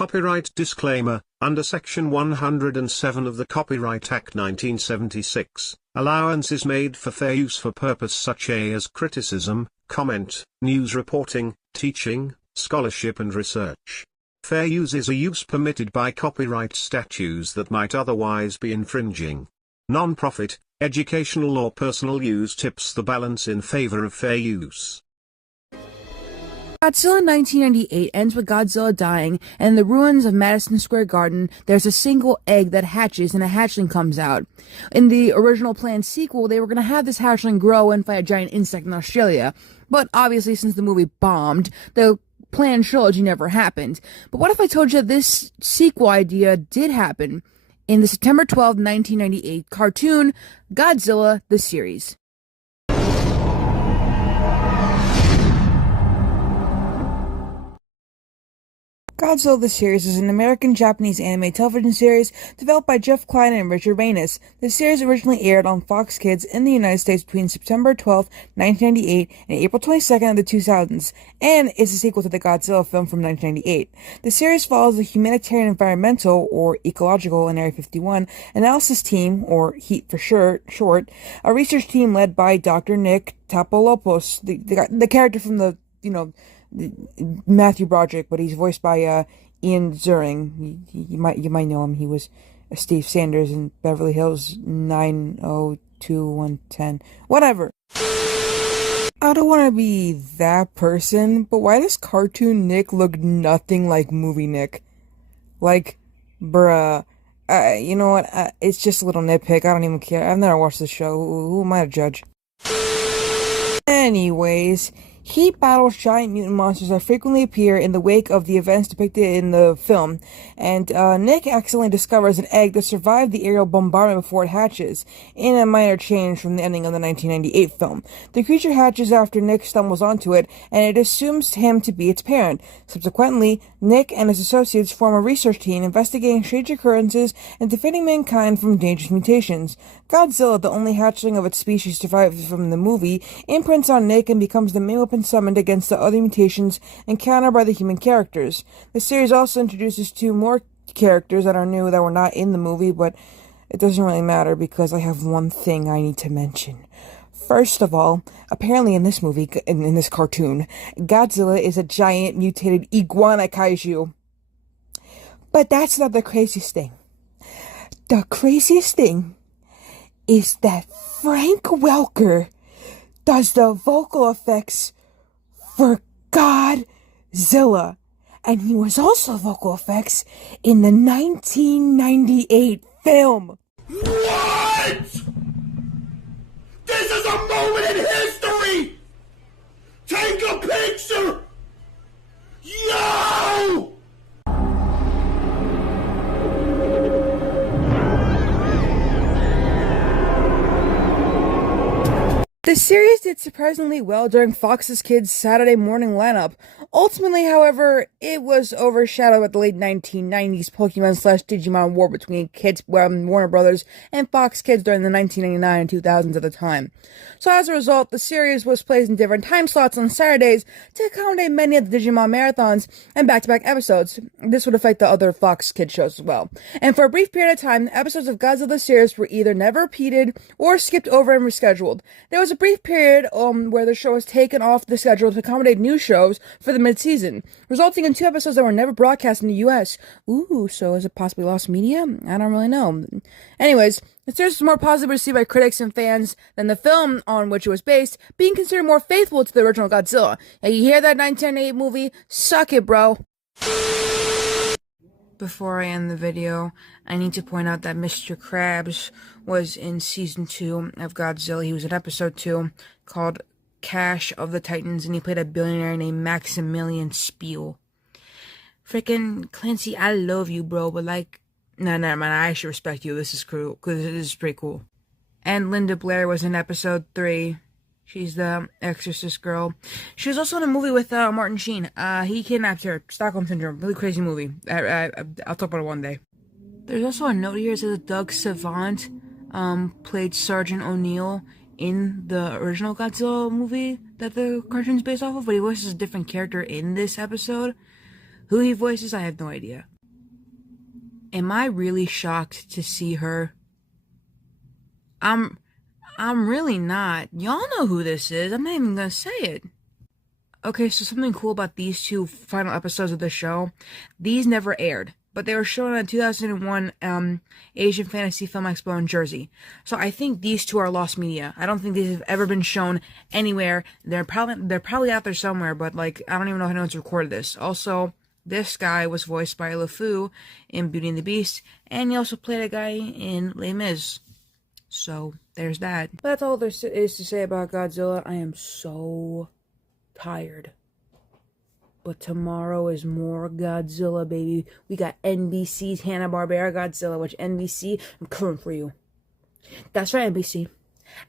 Copyright disclaimer: under Section 107 of the Copyright Act 1976, allowance is made for fair use for purpose such as criticism, comment, news reporting, teaching, scholarship and research. Fair use is a use permitted by copyright statutes that might otherwise be infringing. Non-profit, educational or personal use tips the balance in favor of fair use. Godzilla 1998 ends with Godzilla dying, and in the ruins of Madison Square Garden, there's a single egg that hatches and a hatchling comes out. In the original planned sequel, they were going to have this hatchling grow and fight a giant insect in Australia. But obviously, since the movie bombed, the planned trilogy never happened. But what if I told you this sequel idea did happen in the September 12, 1998 cartoon, Godzilla the Series? Godzilla the Series is an American-Japanese anime television series developed by Jeff Klein and Richard Reynes. The series originally aired on Fox Kids in the United States between September 12, 1998 and April 22nd of the 2000s, and is a sequel to the Godzilla film from 1998. The series follows the Humanitarian Environmental, or Ecological in Area 51, analysis team, or HEAT for short, a research team led by Dr. Nick Tapalopoulos, the character from the, Matthew Broderick, but he's voiced by Ian Ziering. You might know him. He was Steve Sanders in Beverly Hills 90210. Whatever. I don't want to be that person, but why does cartoon Nick look nothing like movie Nick? Like, bruh. You know what? It's just a little nitpick. I don't even care. I've never watched the show. Who am I to judge? Anyways, Heat battles giant mutant monsters that frequently appear in the wake of the events depicted in the film, and Nick accidentally discovers an egg that survived the aerial bombardment before it hatches, in a minor change from the ending of the 1998 film. The creature hatches after Nick stumbles onto it, and it assumes him to be its parent. Subsequently, Nick and his associates form a research team investigating strange occurrences and defending mankind from dangerous mutations. Godzilla, the only hatchling of its species survived from the movie, imprints on Nick and becomes the main weapon summoned against the other mutations encountered by the human characters. The series also introduces two more characters that are new that were not in the movie, but it doesn't really matter because I have one thing I need to mention. First of all, apparently in this movie, in this cartoon, Godzilla is a giant mutated iguana kaiju. But that's not the craziest thing. The craziest thing is that Frank Welker does the vocal effects for Godzilla, and he was also vocal effects in the 1998 film. What? This is a moment in history! Take a picture! Yo! The series did surprisingly well during Fox's Kids' Saturday morning lineup. Ultimately, however, it was overshadowed by the late 1990s Pokemon/Digimon war between Warner Brothers and Fox Kids during the 1999 and 2000s at the time. So as a result, the series was placed in different time slots on Saturdays to accommodate many of the Digimon marathons and back-to-back episodes. This would affect the other Fox Kids shows as well. And for a brief period of time, episodes of Godzilla series were either never repeated or skipped over and rescheduled. There was a brief period where the show was taken off the schedule to accommodate new shows for the mid-season, resulting in 2 episodes that were never broadcast in the US. Ooh, so is it possibly lost media? I don't really know. Anyways, the series was more positively received by critics and fans than the film on which it was based, being considered more faithful to the original Godzilla. Now, you hear that 1998 movie? Suck it, bro. Before I end the video, I need to point out that Mr. Krabs was in Season 2 of Godzilla. He was in Episode 2 called Cash of the Titans, and he played a billionaire named Maximilian Spiel. Frickin' Clancy, I love you, bro, but no, never mind, I actually respect you. This is cool, because this is pretty cool. And Linda Blair was in Episode 3. She's the Exorcist girl. She was also in a movie with Martin Sheen. He kidnapped her. Stockholm Syndrome. Really crazy movie. I'll talk about it one day. There's also a note here that says that Doug Savant played Sergeant O'Neill in the original Godzilla movie that the cartoon's based off of, but he voices a different character in this episode. Who he voices, I have no idea. Am I really shocked to see her? I'm really not. Y'all know who this is. I'm not even gonna say it. Okay, so something cool about these two final episodes of the show. These never aired, but they were shown at 2001 Asian Fantasy Film Expo in Jersey. So I think these two are lost media. I don't think these have ever been shown anywhere. They're probably out there somewhere, but like I don't even know if anyone's recorded this. Also, this guy was voiced by LeFou in Beauty and the Beast, and he also played a guy in Les Mis. So there's that. But that's all there is to say about Godzilla. I am so tired. But tomorrow is more Godzilla, baby. We got NBC's Hanna-Barbera Godzilla, which NBC, I'm coming for you. That's right, NBC.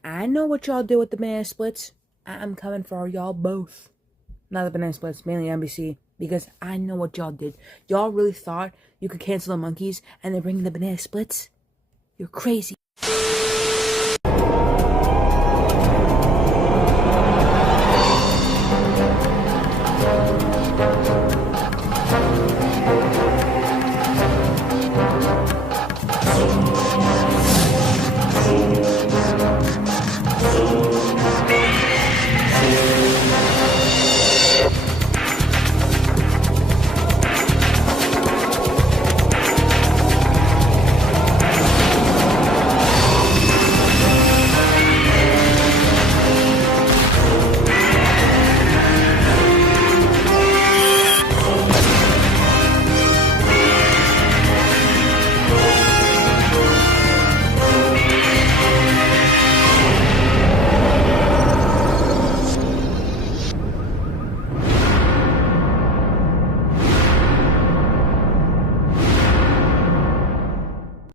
I know what y'all do with the banana splits. I'm coming for y'all both. Not the banana splits, mainly NBC. Because I know what y'all did. Y'all really thought you could cancel the monkeys and then bring in the banana splits? You're crazy.